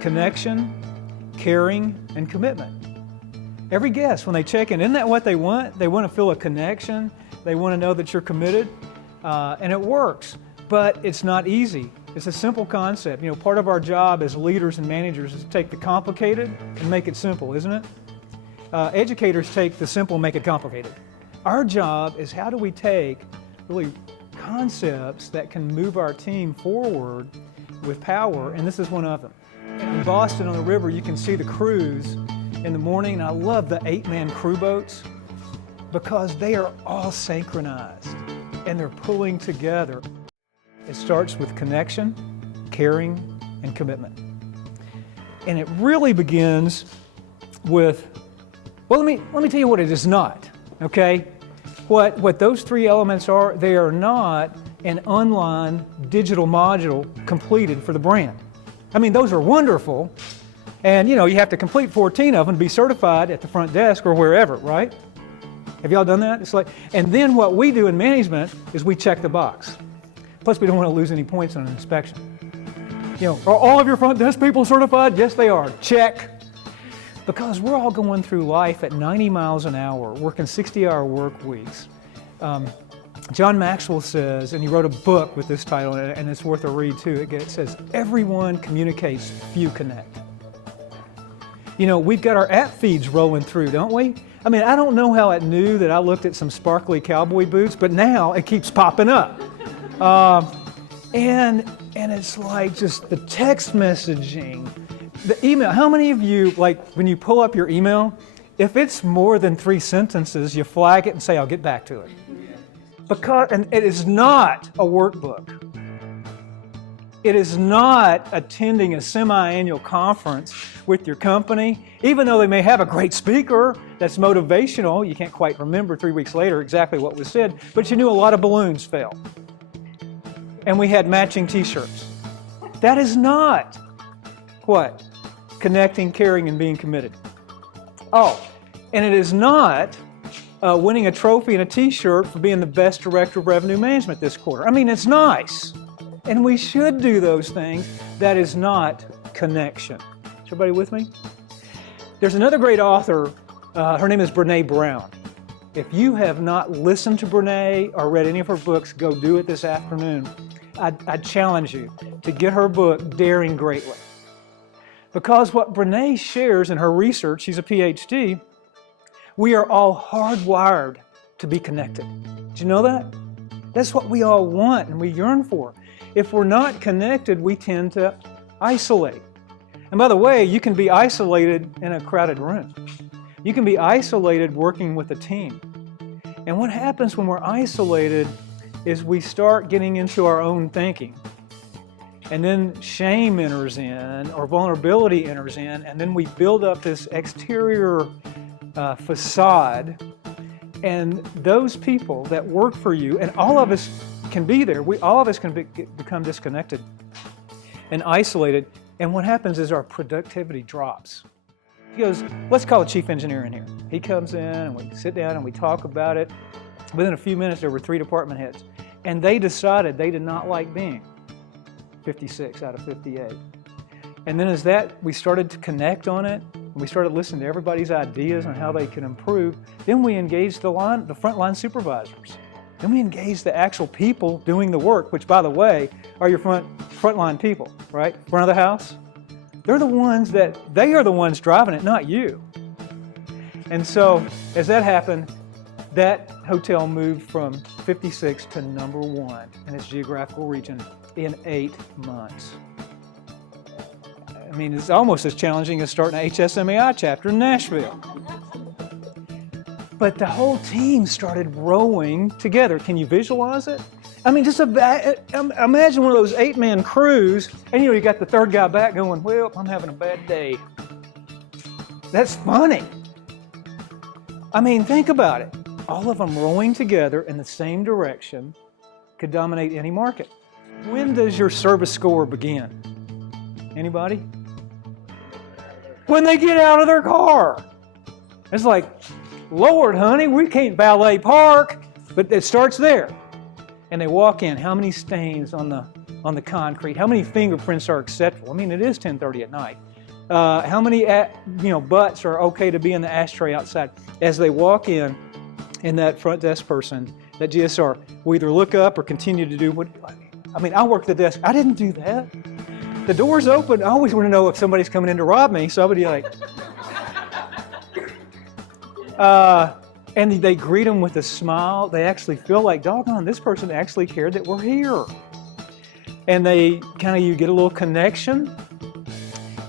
Connection, caring, and commitment. Every guest, when they check in, isn't that what they want? They want to feel a connection. They want to know that you're committed, and it works. But it's not easy. It's a simple concept. You know, part of our job as leaders and managers is to take the complicated and make it simple, isn't it? Educators take the simple and make it complicated. Our job is how do we take really concepts that can move our team forward with power, and this is one of them. In Boston on the river, you can see the crews in the morning, and I love the 8-man crew boats because they are all synchronized and they're pulling together. It starts with connection, caring, and commitment. And it really begins with, well, let me tell you what it is not, okay? What those three elements are, they are not an online digital module completed for the brand. I mean, those are wonderful, and you know, you have to complete 14 of them to be certified at the front desk or wherever, right? Have y'all done that? It's like, and then what we do in management is we check the box. Plus, we don't want to lose any points on an inspection. You know, are all of your front desk people certified? Yes, they are. Check. Because we're all going through life at 90 miles an hour, working 60-hour work weeks. John Maxwell says, and he wrote a book with this title, and it's worth a read too. It says, everyone communicates, few connect. You know, we've got our app feeds rolling through, don't we? I mean, I don't know how it knew that I looked at some sparkly cowboy boots, but now it keeps popping up. And it's like just the text messaging, the email. How many of you, like when you pull up your email, if it's more than 3 sentences, you flag it and say, I'll get back to it. And it is not a workbook. It is not attending a semi-annual conference with your company, even though they may have a great speaker that's motivational. You can't quite remember 3 weeks later exactly what was said, but you knew a lot of balloons fell. And we had matching t-shirts. That is not what? Connecting, caring, and being committed. Oh, and it is not winning a trophy and a t-shirt for being the best director of revenue management this quarter. I mean, it's nice. And we should do those things. That is not connection. Is everybody with me? There's another great author. Her name is Brené Brown. If you have not listened to Brené or read any of her books, go do it this afternoon. I challenge you to get her book, Daring Greatly. Because what Brené shares in her research, she's a PhD, we are all hardwired to be connected. Did you know that? That's what we all want and we yearn for. If we're not connected, we tend to isolate. And by the way, you can be isolated in a crowded room. You can be isolated working with a team. And what happens when we're isolated is we start getting into our own thinking. And then shame enters in, or vulnerability enters in, and then we build up this exterior facade. And those people that work for you, and all of us can be there, all of us can become disconnected and isolated. And what happens is our productivity drops. He goes, let's call a chief engineer in here. He comes in and we sit down and we talk about it. Within a few minutes, there were 3 department heads. And they decided they did not like being 56 out of 58. And then we started to connect on it, and we started listening to everybody's ideas on how they could improve, then we engaged the frontline supervisors. Then we engaged the actual people doing the work, which, by the way, are your frontline people, right? Front of the house. They are the ones driving it, not you. And so, as that happened, that hotel moved from 56 to number 1 in its geographical region in 8 months. I mean, it's almost as challenging as starting an HSMAI chapter in Nashville. But the whole team started rowing together. Can you visualize it? I mean, just imagine one of those 8-man crews, and you got the third guy back going, well, I'm having a bad day. That's funny. I mean, think about it. All of them rowing together in the same direction could dominate any market. When does your service score begin? Anybody? When they get out of their car. It's like, Lord, honey, we can't valet park, but it starts there. And they walk in. How many stains on the on the concrete? How many fingerprints are acceptable? I mean, it is 10:30 at night. How many butts are okay to be in the ashtray outside? As they walk in, and that front desk person, that GSR, will either look up or continue to do what. I mean, I work the desk. I didn't do that. The door's open. I always want to know if somebody's coming in to rob me. So I'll be like, and they greet them with a smile. They actually feel like, doggone, this person actually cared that we're here. And you get a little connection.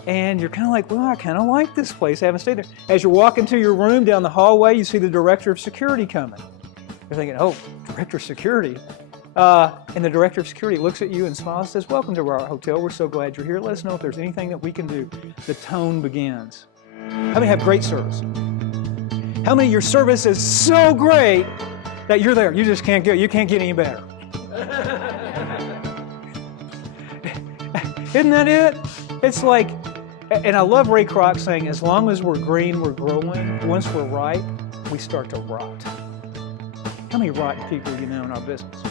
And you're kind of like, well, I kind of like this place. I haven't stayed there. As you're walking to your room down the hallway, you see the director of security coming. You're thinking, oh, director of security. And the director of security looks at you and smiles and says, welcome to our hotel. We're so glad you're here. Let us know if there's anything that we can do. The tone begins. How many have great service? How many of your service is so great that you're there? You just can't get any better. Isn't that it? It's like, and I love Ray Kroc saying, as long as we're green, we're growing. Once we're ripe, we start to rot. How many rotten people do you know in our business?